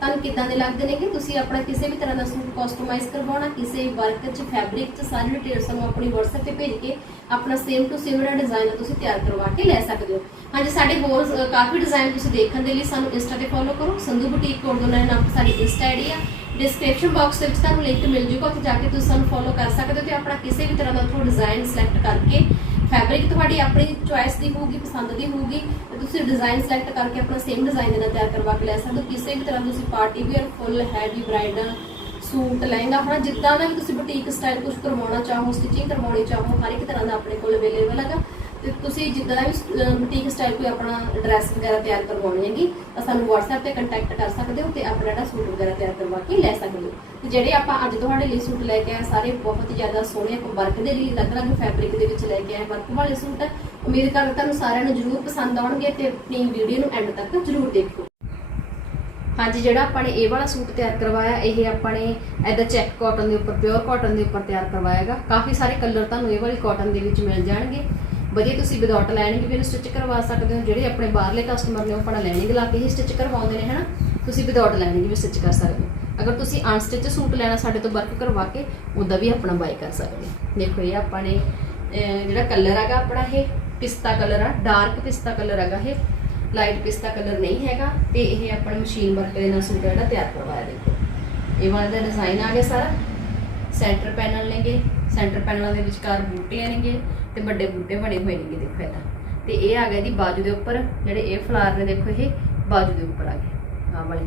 ਤੁਹਾਨੂੰ ਕਿੱਦਾਂ ਦੇ ਲੱਗਦੇ ਨੇ ਕਿ ਤੁਸੀਂ ਆਪਣਾ ਕਿਸੇ ਵੀ ਤਰ੍ਹਾਂ ਦਾ ਸੂਟ ਕਸਟਮਾਈਜ਼ ਕਰਵਾਉਣਾ, ਕਿਸੇ ਵਰਕ 'ਚ ਫੈਬਰਿਕ 'ਚ, ਸਾਰੀ ਡਿਟੇਲ ਸਾਨੂੰ ਆਪਣੀ WhatsApp ਤੇ ਭੇਜ ਕੇ ਆਪਣਾ ਸੇਮ ਟੂ ਸੇਮ ਦਾ ਡਿਜ਼ਾਈਨ ਤੁਸੀਂ ਤਿਆਰ ਕਰਵਾ ਕੇ ਲੈ ਸਕਦੇ ਹੋ। ਹਾਂਜੀ, ਸਾਡੇ ਹੋਰ ਕਾਫੀ ਡਿਜ਼ਾਈਨ ਤੁਸੀਂ ਦੇਖਣ ਦੇ ਲਈ ਸਾਨੂੰ ਇੰਸਟਾ ਤੇ ਫੋਲੋ ਕਰੋ। ਸੰਧੂ ਬੁਟੀਕ ਕੋਡ ਦੋਨਾਂ ਨਾਮ ਸਾਡੀ ਇੰਸਟਾ ਆਈਡੀ ਆ। ਡਿਸਕ੍ਰਿਪਸ਼ਨ ਬਾਕਸ ਦੇ ਵਿੱਚ ਤੁਹਾਨੂੰ ਲਿੰਕ ਮਿਲ ਜੂਗਾ, ਉੱਥੇ ਜਾ ਕੇ ਤੁਸੀਂ ਸਾਨੂੰ ਫੋਲੋ ਕਰ ਸਕਦੇ ਹੋ ਤੇ ਆਪਣਾ ਕਿਸੇ ਵੀ ਤਰ੍ਹਾਂ ਦਾ ਉੱਥੋਂ ਡਿਜ਼ਾਈਨ ਸਿਲੈਕਟ ਕਰਕੇ ਫੈਬਰਿਕ ਤੁਹਾਡੀ ਆਪਣੀ ਚੁਆਇਸ ਦੀ ਹੋਊਗੀ, ਪਸੰਦ ਦੀ ਹੋਊਗੀ ਤੇ ਤੁਸੀਂ ਡਿਜ਼ਾਈਨ ਸਿਲੈਕਟ ਕਰਕੇ ਆਪਣਾ ਸੇਮ ਡਿਜ਼ਾਈਨ ਦੇ ਨਾਲ ਤਿਆਰ ਕਰਵਾ ਕੇ ਲੈ ਸਕਦੇ ਹੋ। ਕਿਸੇ ਵੀ ਤਰ੍ਹਾਂ ਤੁਸੀਂ party wear full heavy bridal suit, lehenga ਆਪਣਾ ਜਿੱਦਾਂ ਦਾ ਵੀ ਤੁਸੀਂ ਬੁਟੀਕ ਸਟਾਈਲ ਕੁਝ ਕਰਵਾਉਣਾ ਚਾਹੋ ਸਟਿਚਿੰਗ ਕਰਵਾਉਣੀ ਚਾਹੋ, ਹਰ ਇੱਕ ਤਰ੍ਹਾਂ ਦਾ ਆਪਣੇ ਕੋਲ ਅਵੇਲੇਬਲ ਹੈਗਾ। ਤੇ ਤੁਸੀਂ ਜਿੱਦਾਂ ਵੀ ਬੁਟੀਕ ਸਟਾਈਲ ਕੋਈ ਆਪਣਾ ਡਰੈਸ ਵਗੈਰਾ ਤਿਆਰ ਕਰਵਾਉਣੀ ਹੈਗੀ, ਤਾਂ ਸਾਨੂੰ WhatsApp ਤੇ ਕੰਟੈਕਟ ਕਰ ਸਕਦੇ ਹੋ ਤੇ ਆਪਣਾ ਜਿਹੜਾ ਸੂਟ ਵਗੈਰਾ ਤਿਆਰ ਕਰਵਾ ਕੇ ਲੈ ਸਕਦੇ ਹੋ। ਤੇ ਜਿਹੜੇ ਆਪਾਂ ਅੱਜ ਤੁਹਾਡੇ ਲਈ ਸੂਟ ਲੈ ਕੇ ਆਏ ਸਾਰੇ ਬਹੁਤ ਜ਼ਿਆਦਾ ਸੋਹਣੇ ਇੱਕ ਵਰਕ ਦੇ ਲਈ ਅਲੱਗ-ਅਲੱਗ ਫੈਬਰਿਕ ਦੇ ਵਿੱਚ ਲੈ ਕੇ ਆਏ ਵਰਕ ਵਾਲੇ ਸੂਟ। ਉਮੀਦ ਕਰਦਾ ਤੁਹਾਨੂੰ ਸਾਰਿਆਂ ਨੂੰ ਜ਼ਰੂਰ ਪਸੰਦ ਆਉਣਗੇ ਤੇ ਆਪਣੀ ਵੀਡੀਓ ਨੂੰ ਐਂਡ ਤੱਕ ਜ਼ਰੂਰ ਦੇਖੋ। ਹਾਂਜੀ, ਜਿਹੜਾ ਆਪਾਂ ਨੇ ਇਹ ਵਾਲਾ ਸੂਟ ਤਿਆਰ ਕਰਵਾਇਆ, ਇਹ ਆਪਾਂ ਨੇ ਐਦਾ ਚੈੱਕ ਕਾਟਨ ਦੇ ਉੱਪਰ ਪਿਓਰ ਕਾਟਨ ਦੇ ਉੱਪਰ ਤਿਆਰ ਕਰਵਾਇਆਗਾ ਕਾਫੀ ਸਾਰੇ ਕਲਰ ਤੁਹਾਨੂੰ ਇਹ ਵਾਲੀ ਕਾਟਨ ਦੇ ਵਿੱਚ ਮਿਲ ਜਾਣਗੇ। ਵਧੀਆ ਤੁਸੀਂ ਵਿਦਆਊਟ ਲਾਈਨਿੰਗ ਵੀ ਇਹਨੂੰ ਸਟਿਚ ਕਰਵਾ ਸਕਦੇ ਹੋ, ਜਿਹੜੇ ਆਪਣੇ ਬਾਹਰਲੇ ਕਸਟਮਰ ਨੇ ਉਹ ਆਪਣਾ ਲਾਈਨਿੰਗ ਲਾ ਕੇ ਹੀ ਸਟਿਚ ਕਰਵਾਉਂਦੇ ਨੇ, ਹਨਾ? ਤੁਸੀਂ ਵਿਦਆਊਟ ਲਾਈਨਿੰਗ ਵੀ ਸਟਿਚ ਕਰ ਸਕਦੇ ਹੋ। ਅਗਰ ਤੁਸੀਂ ਅਨਸਟਿਚ ਸੂਟ ਲੈਣਾ ਸਾਡੇ ਤੋਂ ਵਰਕ ਕਰਵਾ ਕੇ, ਉਹਦਾ ਵੀ ਆਪਣਾ ਬਾਈ ਕਰ ਸਕਦੇ ਹੋ। ਦੇਖੋ ਇਹ ਆਪਾਂ ਨੇ ਜਿਹੜਾ ਕਲਰ ਹੈਗਾ ਆਪਣਾ ਇਹ, ਪਿਸਤਾ ਕਲਰ ਆ ਡਾਰਕ ਪਿਸਤਾ ਕਲਰ ਹੈਗਾ ਇਹ ਲਾਈਟ ਪਿਸਤਾ ਕਲਰ ਨਹੀਂ ਹੈਗਾ, ਤੇ ਇਹ ਆਪਣਾ ਮਸ਼ੀਨ ਵਰਕ ਦੇ ਨਾਲ ਸੂਟ ਜਿਹੜਾ ਤਿਆਰ ਕਰਵਾਇਆ ਦੇਖੋ। ਇਹ ਵਾਲਾ ਦਾ ਡਿਜ਼ਾਈਨ ਆ ਗਿਆ ਸਾਰਾ ਸੈਂਟਰ ਪੈਨਲ ਨੇਗੇ ਸੈਂਟਰ ਪੈਨਲਾਂ ਦੇ ਵਿਚਕਾਰ ਬੂਟੇ ਨੇਗੇ ਤੇ ਵੱਡੇ ਬੂਟੇ ਬਣੇ ਹੋਏ ਨੇਗੇ, ਦੇਖੋ ਇਹਦਾ ਤੇ। ਇਹ ਆ ਗਿਆ ਦੀ ਬਾਜੂ ਦੇ ਉੱਪਰ, ਜਿਹੜੇ ਇਹ ਫਲਾਰ ਨੇ, ਦੇਖੋ ਇਹ ਬਾਜੂ ਦੇ ਉੱਪਰ ਆ ਗਏ, ਆਹ ਵਾਲੇ।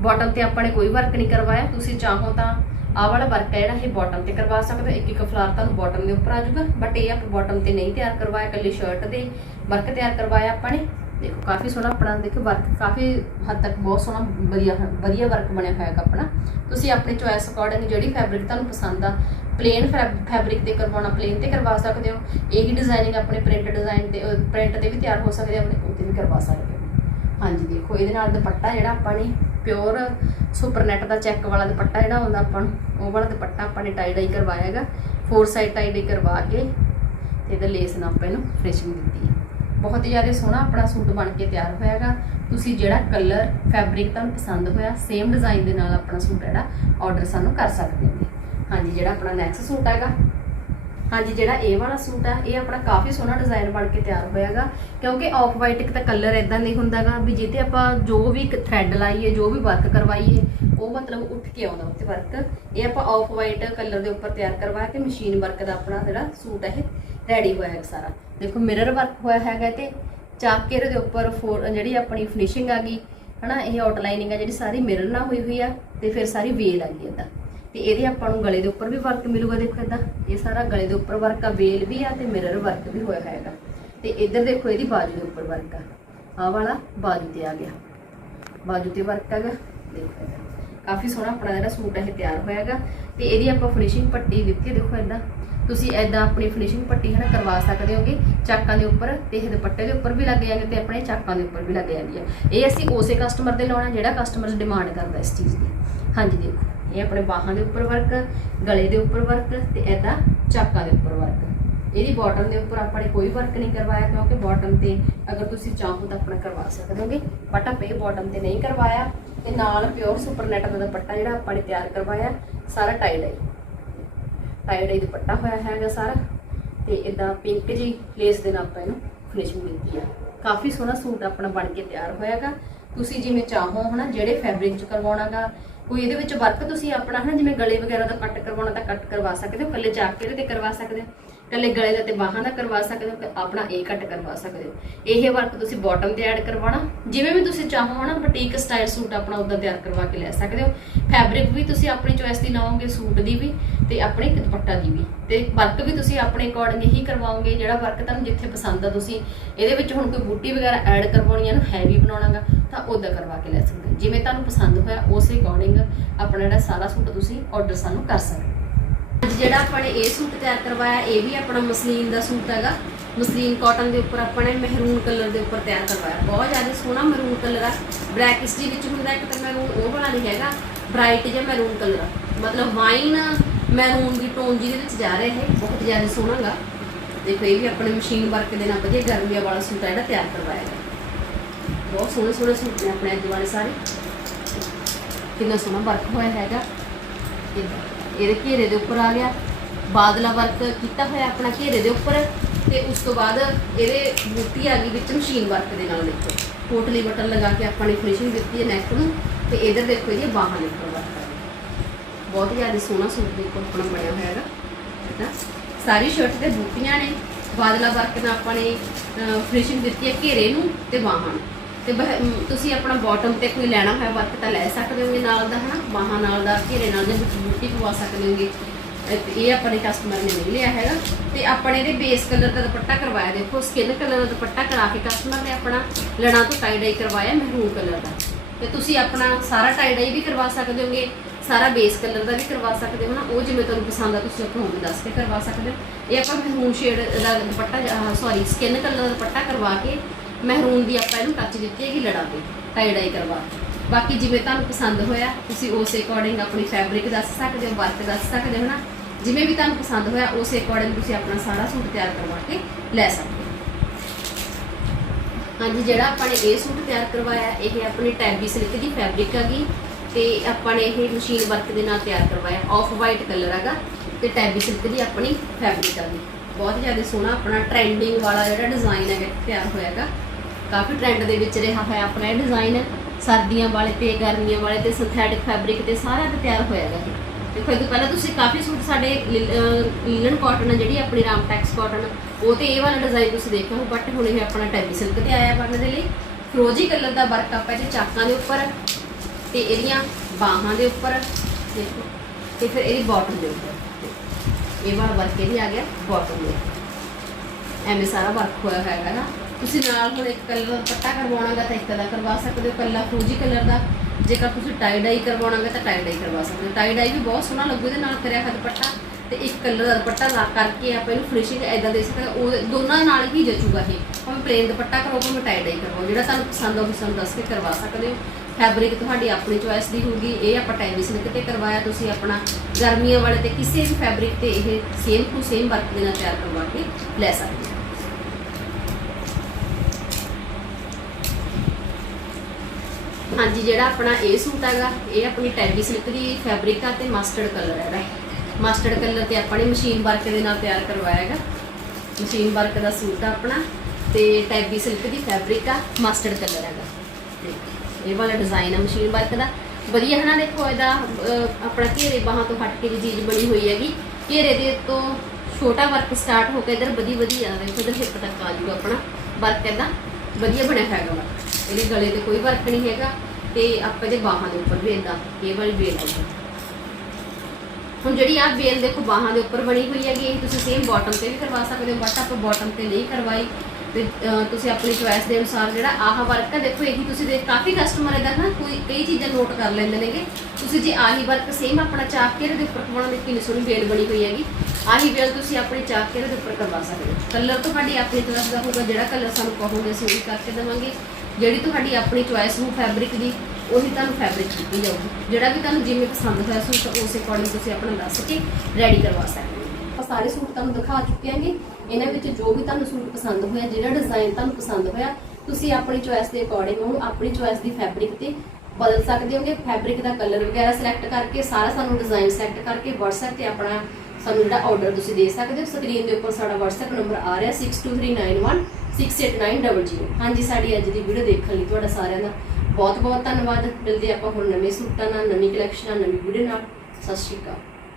ਬਾਟਮ ਤੇ ਆਪਾਂ ਨੇ ਕੋਈ ਵਰਕ ਨਹੀਂ ਕਰਵਾਇਆ, ਤੁਸੀਂ ਚਾਹੋ ਤਾਂ ਆਹ ਵਾਲਾ ਵਰਕ ਹੈ ਜਿਹੜਾ, ਇਹ ਬਾਟਮ ਤੇ ਕਰਵਾ ਸਕਦੇ ਇੱਕ ਇੱਕ ਫਲਾਰ ਤੁਹਾਨੂੰ ਬਾਟਮ ਦੇ ਉੱਪਰ ਆ ਜਾਊਗਾ ਬਟ ਇਹ ਆਪਾਂ ਬਾਟਮ ਤੇ ਨਹੀਂ ਤਿਆਰ ਕਰਵਾਇਆ ਕੱਲੀ ਸ਼ਰਟ ਦੇ ਵਰਕ ਤਿਆਰ ਕਰਵਾਇਆ ਆਪਾਂ ਨੇ। ਦੇਖੋ, ਕਾਫੀ ਸੋਹਣਾ ਆਪਣਾ, ਦੇਖੋ, ਵਰਕ ਕਾਫੀ ਹੱਦ ਤੱਕ ਬਹੁਤ ਸੋਹਣਾ, ਵਧੀਆ ਵਧੀਆ ਵਰਕ ਬਣਿਆ ਹੋਇਆ ਹੈਗਾ ਆਪਣਾ। ਤੁਸੀਂ ਆਪਣੀ ਚੋਇਸ ਅਕੋਰਡਿੰਗ ਜਿਹੜੀ ਫੈਬਰਿਕ ਤੁਹਾਨੂੰ ਪਸੰਦ ਆ ਪਲੇਨ ਫੈਬਰਿਕ ਤੇ ਕਰਵਾਉਣਾ, ਪਲੇਨ ਤੇ ਕਰਵਾ ਸਕਦੇ ਹੋ। ਇਹ ਹੀ ਡਿਜ਼ਾਈਨਿੰਗ ਆਪਣੇ ਪ੍ਰਿੰਟ ਡਿਜ਼ਾਈਨ ਤੇ ਪ੍ਰਿੰਟ ਤੇ ਵੀ ਤਿਆਰ ਹੋ ਸਕਦੇ ਆ, ਆਪਣੇ ਉੱਤੇ ਵੀ ਕਰਵਾ ਸਕਦੇ ਹੋ ਹਾਂਜੀ, ਦੇਖੋ, ਇਹਦੇ ਨਾਲ ਦੁਪੱਟਾ ਜਿਹੜਾ ਆਪਾਂ ਨੇ ਪਿਓਰ ਸੁਪਰਨੈਟ ਦਾ ਚੈੱਕ ਵਾਲਾ ਦੁਪੱਟਾ ਜਿਹੜਾ ਹੁੰਦਾ ਆਪਾਂ ਨੂੰ, ਉਹ ਵਾਲਾ ਦੁਪੱਟਾ ਆਪਾਂ ਨੇ ਟਾਈ ਡਾਈ ਕਰਵਾਇਆ ਹੈਗਾ। ਫੋਰ ਸਾਈਡ ਟਾਈ ਡਾਈ ਕਰਵਾ ਕੇ ਤੇ ਇਹਦਾ ਲੇਸ ਨਾਲ ਆਪਾਂ ਇਹਨੂੰ ਫਿਨਿਸ਼ਿੰਗ ਦਿੱਤੀ ਹੈ। ਬਹੁਤ ਹੀ ਜ਼ਿਆਦਾ ਸੋਹਣਾ ਆਪਣਾ ਸੂਟ ਬਣ ਕੇ ਤਿਆਰ ਹੋਇਆ ਹੈਗਾ। ਤੁਸੀਂ ਜਿਹੜਾ ਕਲਰ ਫੈਬਰਿਕ ਤੁਹਾਨੂੰ ਪਸੰਦ ਹੋਇਆ ਸੇਮ ਡਿਜ਼ਾਈਨ ਦੇ ਨਾਲ ਆਪਣਾ ਸੂਟ ਜਿਹੜਾ ਆਰਡਰ ਸਾਨੂੰ ਕਰ ਸਕਦੇ ਹੋ। ਹਾਂਜੀ, ਜਿਹੜਾ ਆਪਣਾ ਨੈਕਸਟ ਸੂਟ ਹੈਗਾ। ਹਾਂਜੀ, ਜਿਹੜਾ ਇਹ ਵਾਲਾ ਸੂਟ ਆ ਇਹ ਆਪਣਾ ਕਾਫੀ ਸੋਹਣਾ ਡਿਜ਼ਾਈਨ ਬਣ ਕੇ ਤਿਆਰ ਹੋਇਆਗਾ ਕਿਉਂਕਿ ਆਫ ਵਾਈਟ ਇੱਕ ਤਾਂ ਕਲਰ ਇਦਾਂ ਨਹੀਂ ਹੁੰਦਾਗਾ ਵੀ ਜਿੱਤੇ ਆਪਾਂ ਜੋ ਵੀ ਥ੍ਰੈਡ ਲਾਈਏ, ਜੋ ਵੀ ਵਰਕ ਕਰਵਾਈਏ, ਉਹ ਮਤਲਬ ਉੱਠ ਕੇ ਆਉਂਦਾ ਉੱਤੇ ਵਰਕ ਇਹ ਆਪਾਂ ਆਫ ਵਾਈਟ ਕਲਰ ਦੇ ਉੱਪਰ ਤਿਆਰ ਕਰਵਾਇਆ ਕਿ ਮਸ਼ੀਨ ਵਰਕ ਦਾ ਆਪਣਾ ਜਿਹੜਾ ਸੂਟ ਹੈ ਇਹ ਰੈਡੀ ਹੋਇਆ ਹੈ ਸਾਰਾ। ਦੇਖੋ ਮਿਰਰ ਵਰਕ ਹੋਇਆ ਹੈਗਾ ਤੇ। ਚਾਕੇਰ ਦੇ ਉੱਪਰ ਫੋਰ ਜਿਹੜੀ ਆਪਣੀ ਫਿਨਿਸ਼ਿੰਗ ਆ ਗਈ, ਹਨਾ, ਇਹ ਆਊਟਲਾਈਨਿੰਗ ਆ ਜਿਹੜੀ ਸਾਰੀ ਮਿਰਰ ਨਾਲ ਹੋਈ ਹੋਈ ਆ, ਤੇ ਫਿਰ ਸਾਰੀ ਵੇਲ ਆ ਗਈ ਇਹਦਾ ਤੇ ਇਹਦੇ ਆਪਾਂ ਨੂੰ ਗਲੇ ਦੇ ਉੱਪਰ ਵੀ ਵਰਕ ਮਿਲੂਗਾ ਦੇਖੋ ਇਦਾਂ ਇਹ ਸਾਰਾ ਗਲੇ ਦੇ ਉੱਪਰ ਵਰਕ ਆ ਵੇਲ ਵੀ ਆ ਤੇ ਮਿਰਰ ਵਰਕ ਵੀ ਹੋਇਆ ਹੈਗਾ। ਤੇ ਇੱਧਰ ਦੇਖੋ ਇਹਦੀ ਬਾਜੂ ਦੇ ਉੱਪਰ ਵਰਕ ਆ। ਆਹ ਵਾਲਾ ਬਾਜੂ ਤੇ ਆ ਗਿਆ। ਬਾਜੂ ਤੇ ਵਰਕ ਹੈਗਾ ਦੇਖੋ ਕਾਫੀ ਸੋਹਣਾ ਆਪਣਾ ਜਿਹੜਾ ਸੂਟ ਇਹ ਤਿਆਰ ਹੋਇਆਗਾ ਤੇ ਇਹਦੀ ਆਪਾਂ ਫਿਨਿਸ਼ਿੰਗ ਪੱਟੀ ਦਿੱਤੀ ਹੈ, ਦੇਖੋ ਇਦਾਂ ਤੁਸੀਂ ਐਦਾਂ ਆਪਣੀ ਫਿਨਿਸ਼ਿੰਗ ਪੱਟੀ ਹਨਾ ਕਰਵਾ ਸਕਦੇ ਹੋਗੇ ਚਾਕਾਂ ਦੇ ਉੱਪਰ ਤੇ ਇਹ ਦੁਪੱਟੇ ਦੇ ਉੱਪਰ ਵੀ ਲੱਗ ਜਾਂਗੇ ਤੇ ਆਪਣੇ ਚਾਕਾਂ ਦੇ ਉੱਪਰ ਵੀ ਲੱਗ ਜਾਂਦੀ ਹੈ ਇਹ ਅਸੀਂ ਉਸੇ ਕਸਟਮਰ ਦੇ ਲਾਉਣਾ ਜਿਹੜਾ ਕਸਟਮਰ ਡਿਮਾਂਡ ਕਰਦਾ ਇਸ ਚੀਜ਼ ਦੀ। ਹਾਂਜੀ ਦੇਖੋ। ਇਹ ਆਪਣੇ ਬਾਹਾਂ ਦੇ ਉੱਪਰ ਵਰਕ, ਗਲੇ ਦੇ ਉੱਪਰ ਵਰਕ ਤੇ ਐਦਾਂ ਚਾਕਾਂ ਦੇ ਉੱਪਰ ਵਰਕ। ਇਹਦੀ ਬਾਟਮ ਦੇ ਉੱਪਰ ਆਪਾਂ ਨੇ ਕੋਈ ਵਰਕ ਨਹੀਂ ਕਰਵਾਇਆ ਕਿਉਂਕਿ ਬਾਟਮ ਤੇ ਅਗਰ ਤੁਸੀਂ ਚਾਹੋ ਤਾਂ ਆਪਣਾ ਕਰਵਾ ਸਕਦੇ ਬਟ ਆਪਾਂ ਇਹ ਬਾਟਮ ਤੇ ਨਹੀਂ ਕਰਵਾਇਆ ਤੇ ਨਾਲ ਪਿਓਰ ਸੁਪਰ ਨੈਟ ਦਾ ਦੁਪੱਟਾ ਜਿਹੜਾ ਆਪਾਂ ਨੇ ਤਿਆਰ ਕਰਵਾਇਆ, ਸਾਰਾ ਟਾਈ ਡਾਈ ਟਾਈ ਡਾਈ ਦੁਪੱਟਾ ਹੋਇਆ ਹੈਗਾ ਸਾਰਾ ਤੇ ਇਦਾਂ ਪਿੰਕ ਜੀ ਲੇਸ ਦੇ ਨਾਲ ਆਪਾਂ ਇਹਨੂੰ ਫਿਨਿਸ਼ਿੰਗ ਦਿੱਤੀ ਆ। ਕਾਫੀ ਸੋਹਣਾ ਸੂਟ ਆਪਣਾ ਬਣ ਕੇ ਤਿਆਰ ਹੋਇਆਗਾ। ਤੁਸੀਂ ਜਿਵੇਂ ਚਾਹੋ ਹਨਾ, ਜਿਹੜੇ ਫੈਬਰਿਕ ਚ ਕਰਵਾਉਣਾਗਾ ਕੋਈ ਇਹਦੇ ਵਿੱਚ ਵਰਕ ਤੁਸੀਂ ਆਪਣਾ ਹਨਾ, ਜਿਵੇਂ ਗਲੇ ਵਗੈਰਾ ਦਾ ਕੱਟ ਕਰਵਾਉਣਾ ਤਾਂ ਕੱਟ ਕਰਵਾ ਸਕਦੇ ਹੋ ਕੱਲੇ ਜਾਕੇ ਤੇ ਕਰਵਾ ਸਕਦੇ ਹੋ ਕੱਲੇ ਗਲੇ ਦਾ ਤੇ ਬਾਹਾਂ ਦਾ ਕਰਵਾ ਸਕਦੇ ਹੋ ਆਪਣਾ ਏ ਕੱਟ ਕਰਵਾ ਸਕਦੇ ਹੋ। ਇਹ ਵਰਕ ਤੁਸੀਂ ਬਾਟਮ ਤੇ ਐਡ ਕਰਵਾਉਣਾ, ਜਿਵੇਂ ਵੀ ਤੁਸੀਂ ਚਾਹੋ ਨਾ ਬੁਟੀਕ ਸਟਾਈਲ ਸੂਟ ਆਪਣਾ ਉਦਾਂ ਤਿਆਰ ਕਰਵਾ ਕੇ ਲੈ ਸਕਦੇ ਹੋ। ਫੈਬਰਿਕ ਵੀ ਤੁਸੀਂ ਆਪਣੀ ਚੋਇਸ ਦੀ ਲਾਓਗੇ, ਸੂਟ ਦੀ ਵੀ, ਤੇ ਆਪਣੇ ਦੁਪੱਟਾ ਦੀ ਵੀ। ਤੇ ਵਰਕ ਵੀ ਤੁਸੀਂ ਆਪਣੇ ਅਕੋਰਡਿੰਗ ਹੀ ਕਰਵਾਓਗੇ, ਜਿਹੜਾ ਵਰਕ ਤੁਹਾਨੂੰ ਜਿੱਥੇ ਪਸੰਦ ਆ ਤੁਸੀਂ, ਇਹਦੇ ਵਿੱਚ ਹੁਣ ਕੋਈ ਬੂਟੀ ਵਗੈਰਾ ਐਡ ਕਰਵਾਉਣੀ ਹੈ ਨਾ ਹੈਵੀ ਬਣਾਉਣਾਗਾ, ਤਾਂ ਉਦਾਂ ਕਰਵਾ ਕੇ ਲੈ ਸਕਦੇ ਹੋ। ਜਿਵੇਂ ਤੁਹਾਨੂੰ ਪਸੰਦ ਹੋਇਆ, ਉਸੇ ਅਕੋਰਡਿੰਗ ਆਪਣਾ ਜਿਹੜਾ ਸਾਰਾ ਸੂਟ ਤੁਸੀਂ ਆਰਡਰ ਸਾਨੂੰ ਕਰ ਸਕਦੇ ਅੱਜ ਜਿਹੜਾ ਆਪਾਂ ਨੇ ਇਹ ਸੂਟ ਤਿਆਰ ਕਰਵਾਇਆ, ਇਹ ਵੀ ਆਪਣਾ ਮਸਲੀਨ ਦਾ ਸੂਟ ਹੈਗਾ। ਮਸਲੀਨ ਕਾਟਨ ਦੇ ਉੱਪਰ ਆਪਾਂ ਨੇ ਮਹਿਰੂਨ ਕਲਰ ਦੇ ਉੱਪਰ ਤਿਆਰ ਕਰਵਾਇਆ। ਬਹੁਤ ਜ਼ਿਆਦਾ ਸੋਹਣਾ ਮਹਿਰੂਨ ਕਲਰ ਆ। ਬ੍ਰੈਕਿਸ ਦੇ ਵਿੱਚ ਹੁੰਦਾ ਇੱਕ ਤਾਂ ਮਹਿਰੂਨ ਉਹ ਵਾਲਾ ਨਹੀਂ ਹੈਗਾ। ਬ੍ਰਾਈਟ ਜਿਹਾ ਮਹਿਰੂਨ ਕਲਰ ਆ। ਮਤਲਬ ਵਾਈਨ ਮਹਿਰੂਨ ਦੀ ਟੋਨ ਜਿਹਦੇ ਵਿੱਚ ਜਾ ਰਿਹਾ ਇਹ, ਬਹੁਤ ਜ਼ਿਆਦਾ ਸੋਹਣਾ ਗਾ। ਦੇਖੋ, ਇਹ ਵੀ ਆਪਣੇ ਮਸ਼ੀਨ ਵਰਕ ਦੇ ਨਾਲ ਵਧੀਆ ਗਰਮੀਆਂ ਵਾਲਾ ਸੂਟ ਆ ਜਿਹੜਾ ਤਿਆਰ ਕਰਵਾਇਆ ਹੈ ਬਹੁਤ ਸੋਹਣੇ ਸੋਹਣੇ ਸੂਟ ਨੇ ਆਪਣੇ ਅੱਜ ਵਾਲੇ ਸਾਰੇ। ਕਿੰਨਾ ਸੋਹਣਾ ਵਰਕ ਹੋਇਆ ਹੈਗਾ। ਇਹਦੇ ਘੇਰੇ ਦੇ ਉੱਪਰ ਆ ਗਿਆ। ਬਾਦਲਾ ਵਰਕ ਕੀਤਾ ਹੋਇਆ ਆਪਣਾ ਘੇਰੇ ਦੇ ਉੱਪਰ। ਤੇ ਉਸ ਤੋਂ ਬਾਅਦ ਇਹਦੇ ਬੂਟੀ ਆ ਗਈ ਵਿੱਚ ਮਸ਼ੀਨ ਵਰਕ ਦੇ ਨਾਲ ਦੇਖੋ। ਕੋਟਲੀ ਬਟਨ ਲਗਾ ਕੇ ਆਪਾਂ ਨੇ ਫਿਨਿਸ਼ਿੰਗ ਦਿੱਤੀ ਹੈ ਨੈਕ ਨੂੰ। ਤੇ ਇਧਰ ਦੇਖੋ ਇਹਦੀਆਂ ਬਾਹਾਂ ਦੇ ਉੱਪਰ ਵਰਕ ਆ ਬਹੁਤ ਜ਼ਿਆਦਾ ਸੋਹਣਾ ਸੂਟ ਦੇਖੋ ਆਪਣਾ ਬਣਿਆ ਹੋਇਆ ਹੈਗਾ। ਇਹਦਾ ਸਾਰੀ ਸ਼ਰਟ ਤੇ ਬੂਟੀਆਂ ਨੇ। ਬਾਦਲਾ ਵਰਕ ਨਾਲ ਆਪਾਂ ਨੇ ਫਿਨਿਸ਼ਿੰਗ ਦਿੱਤੀ ਹੈ ਘੇਰੇ ਨੂੰ ਤੇ ਬਾਹਾਂ ਨੂੰ। ਤੇ ਬਹ- ਤੁਸੀਂ ਆਪਣਾ ਬਾਟਮ ਤੇ ਕੋਈ ਲੈਣਾ ਹੋਇਆ ਵਰਕ ਤਾਂ ਲੈ ਸਕਦੇ ਹੋਗੇ ਨਾਲ ਦਾ, ਹਨਾ? ਬਾਹਾਂ ਨਾਲ ਦਾ, ਘੇਰੇ ਨਾਲ ਦੇ ਵਿੱਚ ਬੂਟੀ ਪਵਾ ਸਕਦੇ ਹੋਗੇ। ਇਹ ਤੇ ਇਹ ਆਪਣੇ ਕਸਟਮਰ ਨੇ ਨਹੀਂ ਲਿਆ ਹੈਗਾ। ਤੇ ਆਪਣੇ ਇਹਦੇ ਬੇਸ ਕਲਰ ਦਾ ਦੁਪੱਟਾ ਕਰਵਾਇਆ ਦੇਖੋ ਸਕਿਨ ਕਲਰ ਦਾ ਦੁਪੱਟਾ ਕਰਾ ਕੇ ਕਸਟਮਰ ਨੇ ਆਪਣਾ ਲੜਾਂ ਤੋਂ ਟਾਈ ਡਾਈ ਕਰਵਾਇਆ ਮਹਿਰੂਨ ਕਲਰ ਦਾ। ਤੇ ਤੁਸੀਂ ਆਪਣਾ ਸਾਰਾ ਟਾਈ ਡਾਈ ਵੀ ਕਰਵਾ ਸਕਦੇ ਹੋਗੇ, ਸਾਰਾ ਬੇਸ ਕਲਰ ਦਾ ਵੀ ਕਰਵਾ ਸਕਦੇ ਹੋ ਨਾ ਉਹ ਜਿਵੇਂ ਤੁਹਾਨੂੰ ਪਸੰਦ ਆ, ਤੁਸੀਂ ਆਪਣਾ ਉਹ ਦੱਸ ਕੇ ਕਰਵਾ ਸਕਦੇ ਹੋ। ਇਹ ਆਪਾਂ ਮਹਿਰੂਨ ਸ਼ੇਡ ਦਾ ਦੁਪੱਟਾ ਸੌਰੀ ਸਕਿਨ ਕਲਰ ਦਾ ਦੁਪੱਟਾ ਕਰਵਾ ਕੇ ਮਹਿਰੂਨ ਦੀ ਆਪਾਂ ਇਹਨੂੰ ਟੱਚ ਦਿੱਤੀ ਹੈਗੀ ਲੜਾ ਤੇ ਟਾਈ ਡਾਈ ਕਰਵਾ ਬਾਕੀ ਜਿਵੇਂ ਤੁਹਾਨੂੰ ਪਸੰਦ ਹੋਇਆ, ਤੁਸੀਂ ਉਸੇ ਅਕੋਰਡਿੰਗ ਆਪਣੀ ਫੈਬਰਿਕ ਦੱਸ ਸਕਦੇ ਹੋ, ਵਰਕ ਦੱਸ ਸਕਦੇ ਹੋ ਨਾ ਜਿਵੇਂ ਵੀ ਤੁਹਾਨੂੰ ਪਸੰਦ ਹੋਇਆ, ਉਸੇ ਅਕੋਰਡਿੰਗ ਤੁਸੀਂ ਆਪਣਾ ਸਾਰਾ ਸੂਟ ਤਿਆਰ ਕਰਵਾ ਕੇ ਲੈ ਸਕਦੇ ਹੋ। ਹਾਂਜੀ, ਜਿਹੜਾ ਆਪਾਂ ਨੇ ਇਹ ਸੂਟ ਤਿਆਰ ਕਰਵਾਇਆ, ਇਹ ਆਪਣੀ ਟੈਬੀ ਸਿਲਕ ਦੀ ਫੈਬਰਿਕ ਹੈਗੀ ਤੇ ਆਪਾਂ ਨੇ ਇਹ ਮਸ਼ੀਨ ਵਰਕ ਦੇ ਨਾਲ ਤਿਆਰ ਕਰਵਾਇਆ ਆਫ ਵਾਈਟ ਕਲਰ ਹੈਗਾ ਤੇ ਟੈਬੀ ਸਿਲਕ ਦੀ ਆਪਣੀ ਫੈਬਰਿਕ ਹੈਗੀ। ਬਹੁਤ ਜ਼ਿਆਦਾ ਸੋਹਣਾ ਆਪਣਾ ਟ੍ਰੈਂਡਿੰਗ ਵਾਲਾ ਜਿਹੜਾ ਡਿਜ਼ਾਈਨ ਹੈਗਾ, ਤਿਆਰ ਹੋਇਆਗਾ ਕਾਫੀ ਟ੍ਰੈਂਡ ਦੇ ਵਿੱਚ ਰਿਹਾ ਹੋਇਆ ਆਪਣਾ ਇਹ ਡਿਜ਼ਾਈਨ ਸਰਦੀਆਂ ਵਾਲੇ ਤੇ ਗਰਮੀਆਂ ਵਾਲੇ ਤੇ ਸਿੰਥੈਟਿਕ ਫੈਬਰਿਕ ਤੇ ਸਾਰਾ ਤੇ ਤਿਆਰ ਹੋਇਆ ਇਹ ਦੇਖੋ, ਇਹ ਤੋਂ ਪਹਿਲਾਂ ਤੁਸੀਂ ਕਾਫੀ ਸੂਟ ਸਾਡੇ ਲੀਲਨ ਕਾਟਨ ਜਿਹੜੀ ਆਪਣੀ ਰਾਮ ਟੈਕਸ ਕਾਟਨ ਉਹ ਤੇ ਇਹ ਵਾਲਾ ਡਿਜ਼ਾਈਨ ਤੁਸੀਂ ਦੇਖਿਆ ਹੋ ਬਟ ਹੁਣ ਇਹ ਆਪਣਾ ਟੈਬੀ ਸਿਲਕ ਤੇ ਆਇਆ ਬਣਨ ਦੇ ਲਈ। ਫਰੋਜੀ ਕਲਰ ਦਾ ਵਰਕ ਆਪਾਂ ਇਹਦੇ ਚਾਕਾਂ ਦੇ ਉੱਪਰ, ਤੇ ਇਹਦੀਆਂ ਬਾਹਾਂ ਦੇ ਉੱਪਰ, ਦੇਖੋ, ਤੇ ਫਿਰ ਇਹਦੀ ਬਾਟਮ ਦੇ ਉੱਪਰ। ਇਹ ਵਾਲਾ ਵਰਕ ਇਹ ਇਹਦੀ ਆ ਗਿਆ ਬਾਟਮ ਦੇ ਐਵੇਂ ਸਾਰਾ ਵਰਕ ਹੋਇਆ ਹੋਇਆ ਹੈਗਾ ਨਾ। ਤੁਸੀਂ ਨਾਲ ਹੁਣ ਇੱਕ ਕਲਰ ਦਾ ਦੁਪੱਟਾ ਕਰਵਾਉਣਾਗਾ ਤਾਂ ਇੱਕ ਦਾ ਕਰਵਾ ਸਕਦੇ ਹੋ, ਕੱਲਾ ਫਰੋਜੀ ਕਲਰ ਦਾ। ਜੇਕਰ ਤੁਸੀਂ ਟਾਈ ਡਾਈ ਕਰਵਾਉਣਾਗਾ ਤਾਂ ਟਾਈ ਡਾਈ ਕਰਵਾ ਸਕਦੇ ਹੋ। ਟਾਈ ਡਾਈ ਵੀ ਬਹੁਤ ਸੋਹਣਾ ਲੱਗੂ, ਇਹਦੇ ਨਾਲ ਕਰਿਆ ਹੋਇਆ ਦੁਪੱਟਾ। ਤੇ ਇੱਕ ਕਲਰ ਦਾ ਦੁਪੱਟਾ ਲਾ ਕਰਕੇ ਆਪਾਂ ਇਹਨੂੰ ਫਿਨਿਸ਼ਿੰਗ ਐਦਾਂ ਦੇ ਸਕਦੇ ਹਾਂ। ਉਹ ਦੋਨਾਂ ਨਾਲ ਹੀ ਜਚੂਗਾ ਇਹ। ਭਾਵੇਂ ਪਲੇਨ ਦੁਪੱਟਾ ਕਰੋ ਭਾਵੇਂ ਟਾਈ ਡਾਈ ਕਰਵਾਓ। ਜਿਹੜਾ ਤੁਹਾਨੂੰ ਪਸੰਦ ਆਉ ਸਾਨੂੰ ਦੱਸ ਕੇ ਕਰਵਾ ਸਕਦੇ ਹੋ। ਫੈਬਰਿਕ ਤੁਹਾਡੀ ਆਪਣੀ ਚੋਇਸ ਦੀ ਹੋਊਗੀ। ਇਹ ਆਪਾਂ ਟੈਬੀ ਸਿਲਕ ਤੇ ਕਰਵਾਇਆ। ਤੁਸੀਂ ਆਪਣਾ ਗਰਮੀਆਂ ਵਾਲੇ ਤੇ ਕਿਸੇ ਵੀ ਫੈਬਰਿਕ ਤੇ ਇਹ ਸੇਮ ਟੂ ਸੇਮ ਵਰਕ ਦੇ ਨਾਲ ਤਿਆਰ ਕਰਵਾ ਕੇ ਲੈ ਸਕਦੇ ਹੋ। ਹਾਂਜੀ ਜਿਹੜਾ ਆਪਣਾ ਇਹ ਸੂਟ ਹੈਗਾ ਇਹ ਆਪਣੀ ਟੈਬੀ ਸਿਲਕ ਦੀ ਫੈਬਰਿਕ ਆ ਤੇ ਮਸਟਰਡ ਕਲਰ ਹੈਗਾ ਮਸਟਰਡ ਕਲਰ ਤੇ ਆਪਾਂ ਨੇ ਮਸ਼ੀਨ ਵਰਕ ਦੇ ਨਾਲ ਤਿਆਰ ਕਰਵਾਇਆ ਹੈਗਾ। ਮਸ਼ੀਨ ਵਰਕ ਦਾ ਸੂਟ ਆ ਆਪਣਾ ਤੇ ਟੈਬੀ ਸਿਲਕ ਦੀ ਫੈਬਰਿਕ ਆ ਮਸਟਰਡ ਕਲਰ ਹੈਗਾ। ਦੇਖੋ, ਇਹ ਵਾਲਾ ਡਿਜ਼ਾਈਨ ਆ ਮਸ਼ੀਨ ਵਰਕ ਦਾ। ਵਧੀਆ ਹੈ ਨਾ ਦੇਖੋ ਇਹਦਾ ਆਪਣਾ ਘੇਰੇ ਬਾਹਾਂ ਤੋਂ ਹਟ ਕੇ ਦੀ ਚੀਜ਼ ਬਣੀ ਹੋਈ ਹੈਗੀ। ਘੇਰੇ ਦੇ ਤੋਂ ਛੋਟਾ ਵਰਕ ਸਟਾਰਟ ਹੋ ਕੇ ਇਧਰ ਵਧੀ ਵਧੀ ਆ ਦੇਖੋ ਇਧਰ ਹਿੱਪ ਤੱਕ ਆ ਜੂਗਾ ਆਪਣਾ। ਵਰਕ ਇਹਦਾ ਵਧੀਆ ਬਣਿਆ ਹੈਗਾ। ਵਰਕ ਇਹਦੇ ਗਲੇ ਤੇ ਕੋਈ ਵਰਕ ਨਹੀਂ ਹੈਗਾ ਤੇ ਆਪਾਂ ਇਹਦੇ ਬਾਹਾਂ ਦੇ ਉੱਪਰ ਵੀ ਇਦਾਂ ਇਹ ਵਾਲੀ ਵੇਲ ਆਊਗੀ ਹੁਣ ਜਿਹੜੀ ਆ ਵੇਲ ਦੇਖੋ ਬਾਹਾਂ ਦੇ ਉੱਪਰ ਬਣੀ ਹੋਈ ਹੈਗੀ, ਇਹ ਤੁਸੀਂ ਸੇਮ ਬਾਟਮ ਤੇ ਵੀ ਕਰਵਾ ਸਕਦੇ ਹੋ ਬਟ ਆਪਾਂ ਬਾਟਮ ਤੇ ਨਹੀਂ ਕਰਵਾਈ। ਤੇ ਤੁਸੀਂ ਆਪਣੀ ਚੁਆਇਸ ਦੇ ਅਨੁਸਾਰ ਜਿਹੜਾ ਆਹ ਵਰਕ ਹੈ, ਦੇਖੋ ਇਹੀ ਤੁਸੀਂ ਦੇ ਕਾਫੀ ਕਸਟਮਰ ਇਹਦਾ ਨਾ ਕੋਈ ਕਈ ਚੀਜ਼ਾਂ ਨੋਟ ਕਰ ਲੈਂਦੇ ਨੇਗੇ। ਤੁਸੀਂ ਜੇ ਆਹੀ ਵਰਕ ਸੇਮ ਆਪਣਾ ਚਾਕ ਕੇ ਦੇ ਉੱਪਰ ਕਰਵਾਉਣਾ ਦੇ ਕਿੰਨੀ ਸੋਹਣੀ ਵੇਲ ਬਣੀ ਹੋਈ ਹੈਗੀ। ਆਹੀ ਵੇਲ ਤੁਸੀਂ ਆਪਣੇ ਚਾਕ ਕੇ ਦੇ ਉੱਪਰ ਕਰਵਾ ਸਕਦੇ ਹੋ। ਕਲਰ ਤੁਹਾਡੀ ਆਪਣੀ ਤਰਫ ਦਾ ਹੋਊਗਾ, ਜਿਹੜਾ ਕਲਰ ਸਾਨੂੰ ਕਹੋਗੇ ਅਸੀਂ ਉਹੀ ਕਰਕੇ ਦੇਵਾਂਗੇ। ਜਿਹੜੀ ਤੁਹਾਡੀ ਆਪਣੀ ਚੁਆਇਸ ਨੂੰ ਫੈਬਰਿਕ ਦੀ, ਉਹੀ ਤੁਹਾਨੂੰ ਫੈਬਰਿਕ ਦਿੱਤੀ ਜਾਊਗੀ। ਜਿਹੜਾ ਵੀ ਤੁਹਾਨੂੰ ਜਿਵੇਂ ਪਸੰਦ ਹੋਇਆ ਸੂਟ ਉਸ ਅਕੋਰਡਿੰਗ ਤੁਸੀਂ ਆਪਣਾ ਦੱਸ ਕੇ ਰੈਡੀ ਕਰਵਾ ਸਕਦੇ ਹੋ। ਆਪਾਂ ਸਾਰੇ ਸੂਟ ਤੁਹਾਨੂੰ ਦਿਖਾ ਚੁੱਕੇ ਹਾਂਗੇ। ਇਹਨਾਂ ਵਿੱਚ ਜੋ ਵੀ ਤੁਹਾਨੂੰ ਸੂਟ ਪਸੰਦ ਹੋਇਆ, ਜਿਹੜਾ ਡਿਜ਼ਾਈਨ ਤੁਹਾਨੂੰ ਪਸੰਦ ਹੋਇਆ, ਤੁਸੀਂ ਆਪਣੀ ਚੁਆਇਸ ਦੇ ਅਕੋਰਡਿੰਗ ਉਹਨੂੰ ਆਪਣੀ ਚੁਆਇਸ ਦੀ ਫੈਬਰਿਕ ਤੇ ਬਦਲ ਸਕਦੇ ਹੋਗੇ। ਫੈਬਰਿਕ ਦਾ ਕਲਰ ਵਗੈਰਾ ਸਿਲੈਕਟ ਕਰਕੇ, ਸਾਰਾ ਸਾਨੂੰ ਡਿਜ਼ਾਈਨ ਸਿਲੈਕਟ ਕਰਕੇ, WhatsApp ਤੇ ਆਪਣਾ ਸਾਨੂੰ ਜਿਹੜਾ ਆਰਡਰ ਤੁਸੀਂ ਦੇ ਸਕਦੇ ਹੋ ਸਕਰੀਨ ਦੇ ਉੱਪਰ ਸਾਡਾ WhatsApp ਨੰਬਰ ਆ ਰਿਹਾ 62391 68900 ਹਾਂਜੀ, ਸਾਡੀ ਅੱਜ ਦੀ ਵੀਡੀਓ ਦੇਖਣ ਲਈ ਤੁਹਾਡਾ ਸਾਰਿਆਂ ਦਾ ਬਹੁਤ ਬਹੁਤ ਧੰਨਵਾਦ। ਮਿਲਦੇ ਆਪਾਂ ਹੁਣ ਨਵੇਂ ਸੂਟਾਂ ਨਾਲ, ਨਵੀਂ ਕਲੈਕਸ਼ਨ ਨਾਲ ਨਵੀਂ ਵੀਡੀਓ ਨਾਲ। ਸਤਿ ਸ਼੍ਰੀ ਅਕਾਲ।